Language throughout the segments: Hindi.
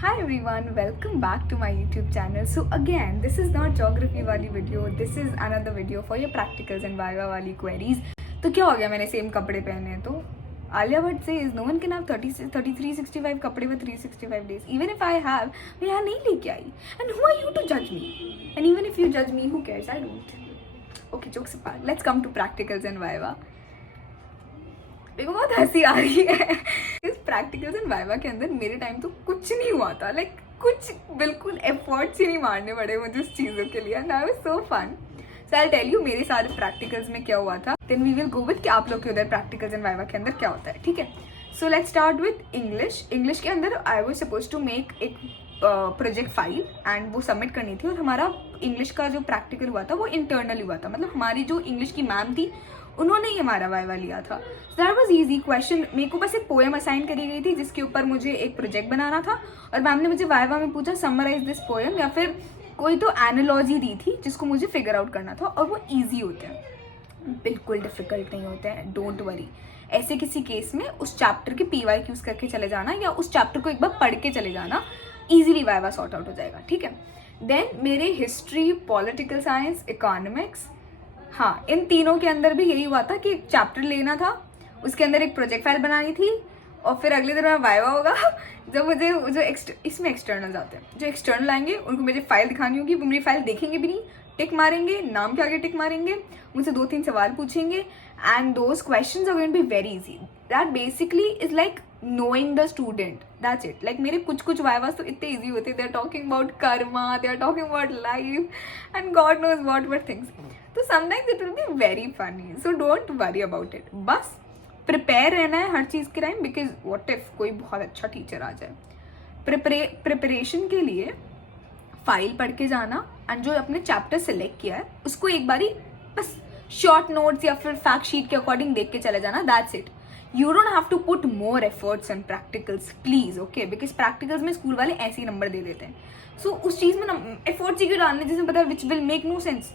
Hi everyone, welcome back to my YouTube channel. So again, this is not geography वाली video, this is another video for your practicals and viva वाली queries. तो क्या हो गया मैंने सेम कपड़े पहने हैं तो Alia Bhatt says no one can have 365 कपड़े with 365 days. Even if I have, मैं यहाँ नहीं लेके आई. And who are you to judge me? And even if you judge me, who cares? I don't. Okay, jokes apart. Let's come to practicals and viva. मेरे को बहुत हंसी आ रही है इस प्रैक्टिकल्स एंड वाइवा के अंदर मेरे टाइम तो कुछ नहीं हुआ था. कुछ बिल्कुल एफर्ट्स ही नहीं मारने पड़े मुझे उस चीज़ों के लिए. And I was so fun. So I tell you मेरे सारे प्रैक्टिकल्स में क्या हुआ था. Then we will go with कि आप लोग के उधर प्रैक्टिकल्स एंड वाइवा के अंदर क्या होता है. ठीक है. So let's start with English के अंदर I was suppose to make एक प्रोजेक्ट फाइल एंड वो सबमिट करनी थी. और हमारा इंग्लिश का जो प्रैक्टिकल हुआ था वो इंटरनल हुआ था. मतलब हमारी जो इंग्लिश की मैम थी उन्होंने ही हमारा वाइवा लिया था. That was easy. क्वेश्चन मेरे को बस एक पोएम असाइन करी गई थी जिसके ऊपर मुझे एक प्रोजेक्ट बनाना था. और मैम ने मुझे वाइवा में पूछा समराइज दिस पोएम, या फिर कोई तो एनालॉजी दी थी जिसको मुझे फिगर आउट करना था. और वो ईजी होते हैं, बिल्कुल डिफिकल्ट नहीं होते हैं. Don't worry. ऐसे किसी केस में उस चैप्टर के PYQ यूज करके चले जाना या उस चैप्टर को एक बार पढ़ के चले जाना. ईजिली वाइवा सॉर्ट आउट हो जाएगा. ठीक है. देन मेरे हिस्ट्री, पॉलिटिकल साइंस, इकोनॉमिक्स, हाँ इन तीनों के अंदर भी यही हुआ था कि चैप्टर लेना था, उसके अंदर एक प्रोजेक्ट फाइल बनानी थी और फिर अगले दिन मेरा वाइवा होगा. जब मुझे जो इसमें एक्सटर्नल्स आते हैं, जो एक्सटर्नल आएंगे उनको मुझे फाइल दिखानी होगी. वो मेरी फाइल देखेंगे भी नहीं, टिक मारेंगे, नाम के आगे टिक मारेंगे, मुझसे 2-3 सवाल पूछेंगे. And those questions are going to be very easy. That basically is like knowing the student. That's it. Like मेरे कुछ वाइवास तो इतने easy होते. They are talking about karma, they are talking about life and God knows what things. तो sometimes it will be very funny. So don't worry about it. बस prepare रहना है हर चीज़ के टाइम. because what if कोई बहुत अच्छा टीचर आ जाए. प्रिपरेशन के लिए फाइल पढ़ के जाना एंड जो अपने चैप्टर सेलेक्ट किया है उसको एक बारी बस शॉर्ट नोट्स या फिर फैक्ट शीट के अकॉर्डिंग देख के चले जाना. That's it. You don't have to put more efforts on practicals, please, okay? Because practicals में स्कूल वाले ऐसे ही नंबर दे देते हैं. So उस चीज़ में efforts ही क्यों डालने जिसमें पता है which will make no sense,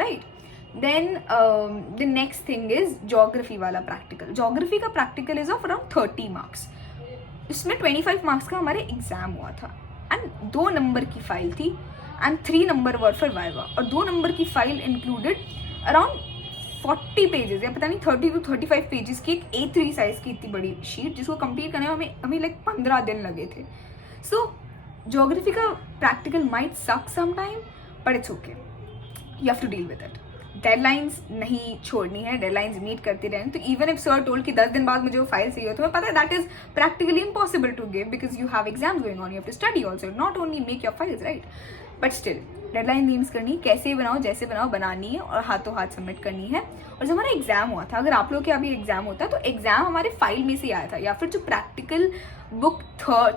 right? Then the next thing is geography वाला practical. Geography का practical is of around 30 marks. इसमें 25 marks का हमारे एग्जाम हुआ था एंड 2 नंबर की फाइल थी and 3 number were for viva. और 2 नंबर की फाइल इंक्लूडेड अराउंड 40 पेजेस या पता नहीं 30 to 35 पेजेस की एक A3 साइज की इतनी बड़ी शीट जिसको कंप्लीट करने में हमें लाइक 15 दिन लगे थे. सो ज्योग्राफी का practical might suck some time but it's okay. You have to deal with it. Deadlines नहीं छोड़नी है, डेडलाइंस मीट करती रहनी. तो इवन इफ सर टोल्ड कि 10 दिन बाद मुझे वो फाइल चाहिए हो तो मैं पता है that is practically impossible to give because you have exams going on. You have to study also, not only make your files, right? But still deadline memes करनी, कैसे बनाओ जैसे बनाओ बनानी है और हाथों हाथ सबमिट करनी है. और जब हमारा एग्जाम हुआ था, अगर आप लोग के अभी एग्जाम होता है तो एग्जाम हमारे फाइल में से आया था या फिर जो प्रैक्टिकल बुक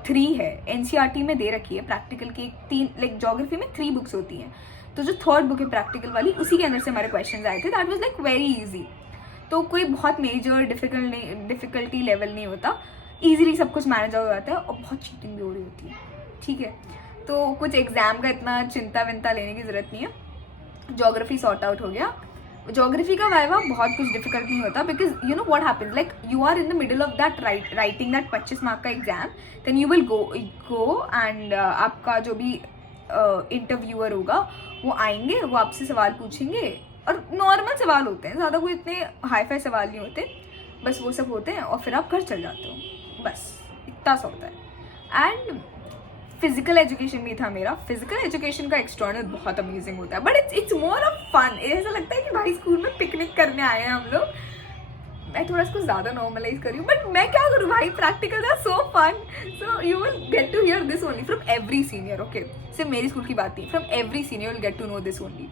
3 है NCERT में दे रखी है प्रैक्टिकल की 3, लाइक ज्योग्राफी में 3 बुक्स होती हैं. तो जो 3rd बुक है प्रैक्टिकल वाली उसी के अंदर से हमारे क्वेश्चन आए थे. That was like very easy. तो कोई बहुत मेजर डिफिकल्टी लेवल नहीं होता. ईजिली सब कुछ मैनेज हो जाता है और बहुत चीटिंग भी हो रही होती है. ठीक है. तो कुछ एग्जाम का इतना चिंता विंता लेने की जरूरत नहीं है. ज्योग्राफी सॉर्ट आउट हो गया. ज्योग्राफी का वाइवा बहुत कुछ डिफिकल्ट नहीं होता because you know what happens, like you are in the middle of that writing that 25 mark का exam. Then you will go and आपका जो भी इंटरव्यूअर होगा वो आएंगे, वो आपसे सवाल पूछेंगे और नॉर्मल सवाल होते हैं, ज़्यादा कोई इतने हाई फाई सवाल नहीं होते. बस वो सब होते हैं और फिर आप घर चल जाते हो. बस इतना सा होता है. एंड फिजिकल एजुकेशन भी था मेरा. फिजिकल एजुकेशन का एक्सटर्नल बहुत अमेजिंग होता है but it's more of fun. ऐसा लगता है कि भाई स्कूल में पिकनिक करने आए हैं हम लोग. मैं थोड़ा इसको ज़्यादा नॉर्मलाइज कर रही हूँ बट मैं क्या करूँ भाई, practical are so fun. So you will get to hear this only from every senior. Okay, सिर्फ मेरी स्कूल की बात नहीं, from every senior will get to know this only.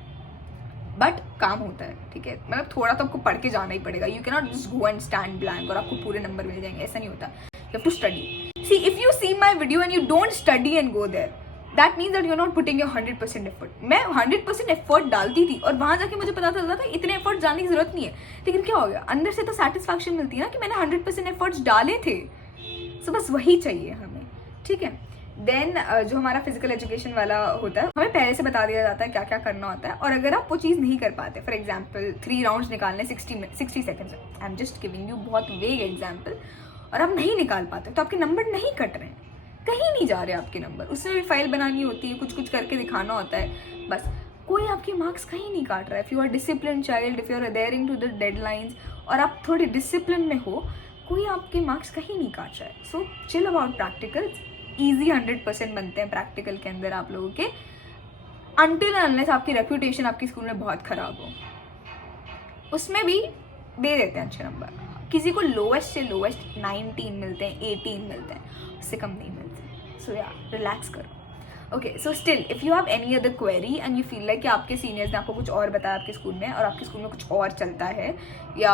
But काम होता है. ठीक है. मतलब थोड़ा तो आपको पढ़ के जाना ही पड़ेगा. You can not just go and stand blank और आपको पूरे नंबर मिल जाएंगे, ऐसा नहीं होता. You have to study. See, if you see my video and you don't study and go there, that means that you're not putting your 100% effort. मैं 100% effort डालती थी और वहाँ जाके मुझे पता चलता था इतने effort डालने की जरूरत नहीं है. लेकिन क्या हो गया, अंदर से तो satisfaction मिलती है ना कि मैंने 100% efforts डाले थे. So बस वही चाहिए हमें. ठीक है. देन जो हमारा फिजिकल एजुकेशन वाला होता है हमें पहले से बता दिया जाता है क्या क्या करना होता है. और अगर आप वो चीज़ नहीं कर पाते, फॉर एग्जाम्पल 3 राउंड्स निकालने 60 seconds, I am just giving you बहुत वेग एग्जाम्पल, और आप नहीं निकाल पाते तो आपके नंबर नहीं कट रहे हैं. कहीं नहीं जा रहे आपके नंबर, उसमें भी फाइल बनानी होती है, कुछ कुछ करके दिखाना होता है, बस कोई आपके मार्क्स कहीं नहीं काट रहा है। If you are discipline child, if you are adhering to the deadlines और आप थोड़े डिसिप्लिन में हो, कोई आपके मार्क्स कहीं नहीं काट रहा है। So chill about practicals, easy 100% बनते हैं प्रैक्टिकल के अंदर आप लोगों के, अनटिल अनलेस आपकी रेपुटेशन आपके स्कूल में बहुत ख़राब हो, उसमें भी दे देते हैं अच्छे नंबर। किसी को लोवेस्ट से लोवेस्ट 19 मिलते हैं, 18 मिलते हैं, उससे कम नहीं मिलते। सो या रिलैक्स करो। Okay, so still if you have any other query and you feel like कि आपके सीनियर्स ने आपको कुछ और बताया आपके स्कूल में, और आपके स्कूल में कुछ और चलता है, या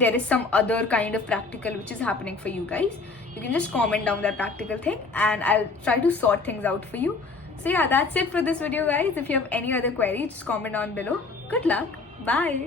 there is some other kind of practical which is happening for you guys, you can just comment down that practical thing and I'll try to sort things out for you. So yeah, that's it for this video guys. If you have any other queries, just comment down below. Good luck. Bye.